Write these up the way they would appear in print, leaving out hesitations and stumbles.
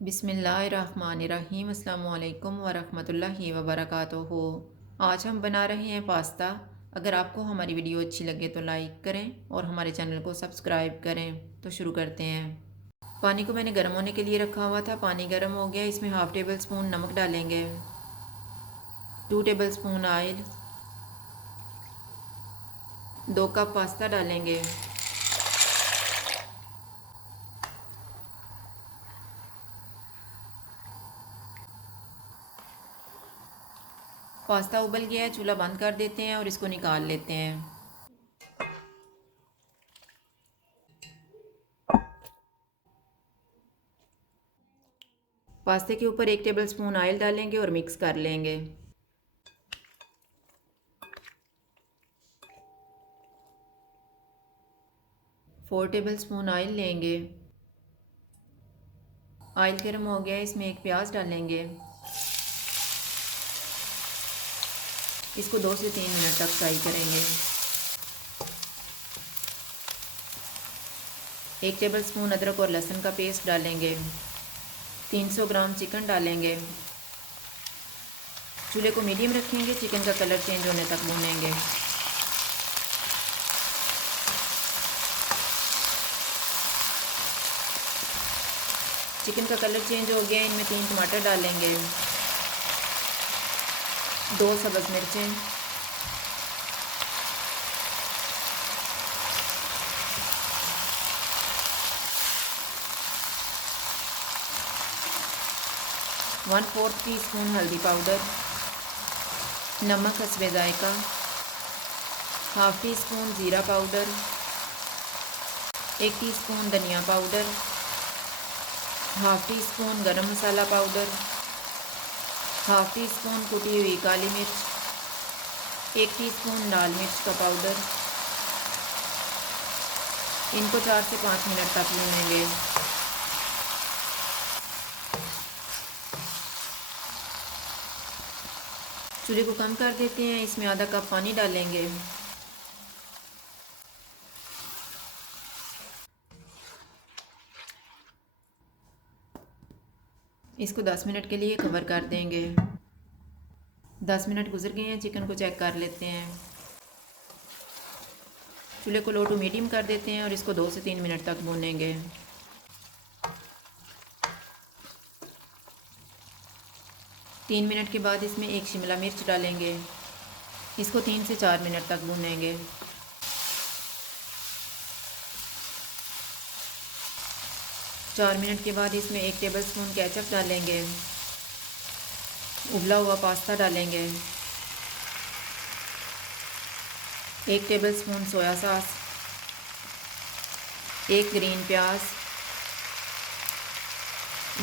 बिस्मिल्लाहिर्रहमानिर्रहीम अस्सलामुअलैकुम वरहमतुल्लाहि वबरकातुहू। आज हम बना रहे हैं पास्ता। अगर आपको हमारी वीडियो अच्छी लगे तो लाइक करें और हमारे चैनल को सब्सक्राइब करें। तो शुरू करते हैं। पानी को मैंने गर्म होने के लिए रखा हुआ था। पानी गर्म हो गया, इसमें हाफ़ टेबल स्पून नमक डालेंगे, 2 table spoon oil, 2 cup pasta डालेंगे। पास्ता उबल गया है, चूल्हा बंद कर देते हैं और इसको निकाल लेते हैं। पास्ते के ऊपर 1 टेबल स्पून ऑयल डालेंगे और मिक्स कर लेंगे। फोर टेबल स्पून ऑयल लेंगे। ऑयल गर्म हो गया, इसमें एक प्याज डालेंगे। इसको 2 से 3 मिनट तक फ्राई करेंगे। 1 टेबल स्पून अदरक और लहसुन का पेस्ट डालेंगे। 300 ग्राम चिकन डालेंगे। चूल्हे को मीडियम रखेंगे, चिकन का कलर चेंज होने तक भूनेंगे। चिकन का कलर चेंज हो गया, इनमें 3 टमाटर डालेंगे, 2 सब्ज़ मिर्चें, वन फोर्थ टी स्पून हल्दी पाउडर, नमक हस्बे जायका, हाफ़ टी स्पून ज़ीरा पाउडर, 1 टीस्पून धनिया पाउडर, हाफ़ टी स्पून गरम मसाला पाउडर, हाफ़ टी स्पून कुटी हुई काली मिर्च, 1 टीस्पून लाल मिर्च का पाउडर। इनको 4 से 5 मिनट तक भूनेंगे। चूल्हे को कम कर देते हैं, इसमें आधा कप पानी डालेंगे। इसको 10 मिनट के लिए कवर कर देंगे। 10 मिनट गुजर गए हैं, चिकन को चेक कर लेते हैं। चूल्हे को लो टू मीडियम कर देते हैं और इसको 2 से 3 मिनट तक भूनेंगे। 3 मिनट के बाद इसमें 1 शिमला मिर्च डालेंगे। इसको 3 से 4 मिनट तक भूनेंगे। 4 मिनट के बाद इसमें 1 टेबल स्पून केचप डालेंगे। उबला हुआ पास्ता डालेंगे। 1 table spoon soya sauce, 1 green प्याज,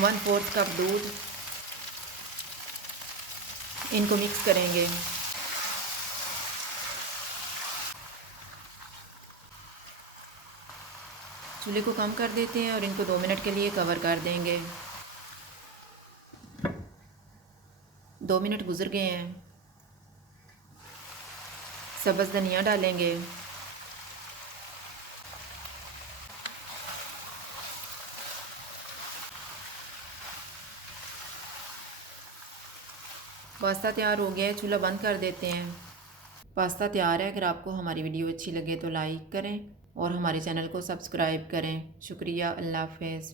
1/4 कप दूध। इनको मिक्स करेंगे। चूल्हे को कम कर देते हैं और इनको 2 मिनट के लिए कवर कर देंगे। 2 मिनट गुजर गए हैं। सब्ज़ धनिया डालेंगे। पास्ता तैयार हो गया है, चूल्हा बंद कर देते हैं। पास्ता तैयार है। अगर आपको हमारी वीडियो अच्छी लगे तो लाइक करें और हमारे चैनल को सब्सक्राइब करें। शुक्रिया। अल्लाह हाफ़िज़।